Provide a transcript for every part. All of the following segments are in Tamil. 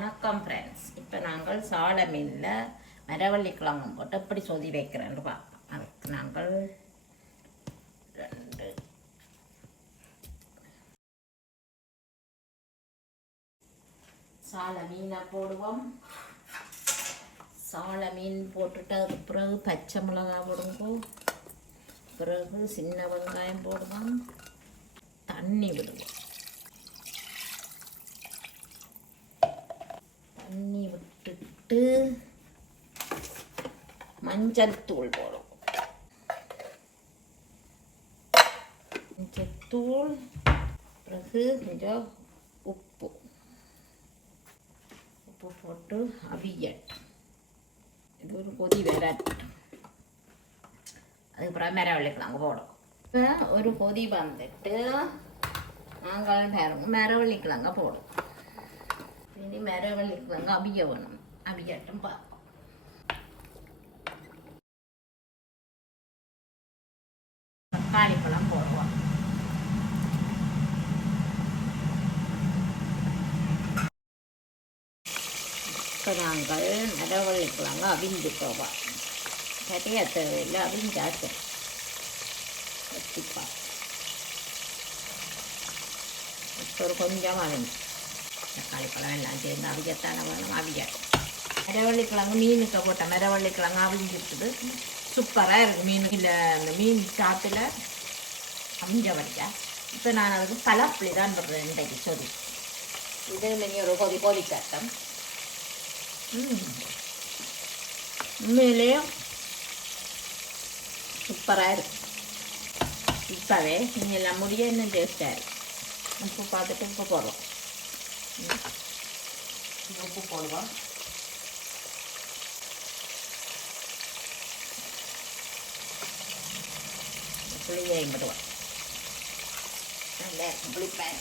வணக்கம் ஃப்ரெண்ட்ஸ் இப்போ நாங்கள் சால மரவள்ளி கிழங்கும் போட்டு எப்படி சொதி வைக்கிறேன்னு பார்ப்போம் அதுக்கு நாங்கள் ரெண்டு. சால மீனை போடுவோம். சால மீன் போட்டுட்டு அதுக்கு பிறகு பச்சை மிளகாய் போடுவோம். பிறகு சின்ன வெங்காயம் போடுவோம். தண்ணி விடுவோம். தண்ணி விட்டுட்டு மஞ்சள் தூள் போடும் மஞ்சள் தூள் பிறகு கொஞ்சம் உப்பு. உப்பு போட்டு அவியட்டும். இது ஒரு கொதி விரட்டும் அதுக்கப்புறம் மரவள்ளிக்கிழங்கு போடும் இப்போ ஒரு கொதி வந்துட்டு நாங்கள் பாருங்க மரவள்ளிக்கிழங்க போடும் இனி மரவள்ளிக்கிழங்கு அவிய வேணும் அவியட்டும் பார்ப்போம் தக்காளி பழம் போடுவோம் இப்போ நாங்கள் மரவள்ளிக்கிழங்கு அவிஞ்சு போவா கரைய தேவையில்லை அவிஞ்சாச்சு வச்சுப்பா இப்போ ஒரு கொஞ்சம் அவிஞ்சு தக்காளி பழம் எல்லாம் சேர்ந்து அவியத்தானே வேணும் அவிய மரவள்ளிக்கிழங்கு மீனுக்கு போட்ட மரவள்ளிக்கிழங்கு அவிஞ்சிருக்குது. சூப்பராக இருக்குது மீன். இல்லை அந்த மீன் சாத்தில் அவிஞ்ச வரைக்கா இப்போ நான் அதுக்கு பலப்புளி தான் பண்ணுறேன் இன்றைக்கு சொல்லி இது நீங்கள் ஒரு கொதி கொதிக்கட்டும் ம். உண்மையிலேயே சூப்பராக இருக்கு. இப்போவே நீங்கள் எல்லாம் முடிய இன்னும் டேஸ்ட்டாக இருக்கு. உப்பு பார்த்துட்டு உப்பு போடுவோம். உப்பு போடுவோம் புளியையும் விடுவோம் நல்ல புளிப்பேன்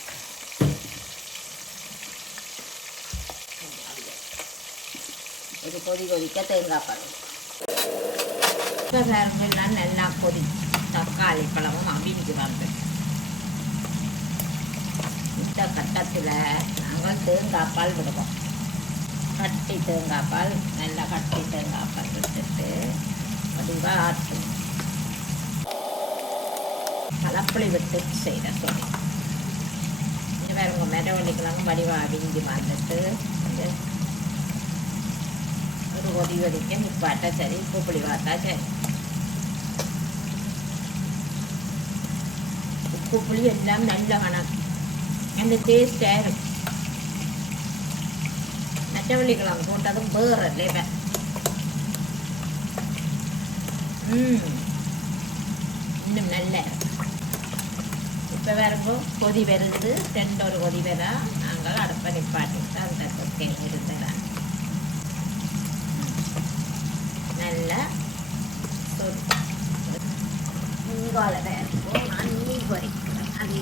ஒரு கொதி கொதிக்க தேங்காய் பழம் இப்போ நல்லா கொதி தக்காளி பழமும் அவிஞ்சு வந்து இந்த கட்டத்தில் நாங்கள் தேங்காய் பால் விடுவோம். கட்டி தேங்காய் பால் நல்லா கட்டி தேங்காய்ப்பால் விட்டுட்டு வடிவாக ஆற்றும் கலப்புளி விட்டு செய்கிற சொல்லி இங்கே வேறு உங்கள் மெரவள்ளிக்கிழங்கு வடிவாக அவிஞ்சு வந்துட்டு இந்த ஒரு கொதி கொதிக்க நிப்பாட்டா சரி உப்பு புளி பார்த்தா சரி. உப்பு புளி எல்லாம் நல்ல வணக்கம். அந்த டேஸ்டாக இருக்கும். நெட்டவள்ளிக்கிழங்கு போட்டதும் வேறு இல்லை இன்னும் நல்ல இப்போ வேறப்போ கொதி வருது ரெண்டு ஒரு கொதி வரா நாங்கள் அடுப்பை நிப்பாட்டிட்டு அந்த கொத்தையை இருந்தேன் நல்லா உங்கால வேறப்போ நான் மீன் பொறிக்கிறேன் அது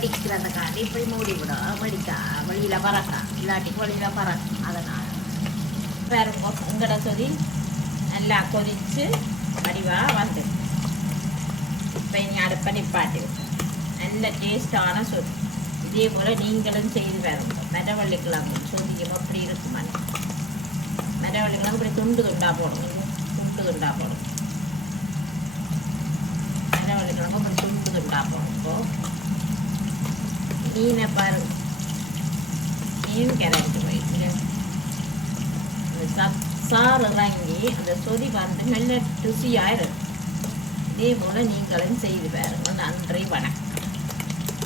மீன் வடிக்கிறதுக்காக இப்படி மூடி விடும் வடிக்கா. வெளியில் பறக்கா. இல்லாட்டி வெளியில் பறக்கும். அதனால். வேறு உங்கட சொல்லி நல்லா கொதித்து வடிவாக வந்து. இப்போ இனி அடுப்பை நிப்பாட்டி. நல்ல டேஸ்டான சொல் இதே போல் நீங்களும் செய்து பாருங்க. மரவள்ளிக்கிழங்கு சொதியும் அப்படி இருக்குமா? மரவள்ளிக்கிழங்கு இப்படி துண்டு துண்டாக போடணும் துண்டு துண்டாக போடணும் மரவள்ளிக்கிழங்கு இப்படி துண்டு துண்டாக போடணும் இப்போ மீனை பாருங்க மீன் கிடக்கு அந்த சத் சாறு இறங்கி அந்த சொதி வந்து மெல்ல ருசியாயிரும் இதே போல் நீங்களும் செய்து பாருங்க. நன்றி வணக்கம்.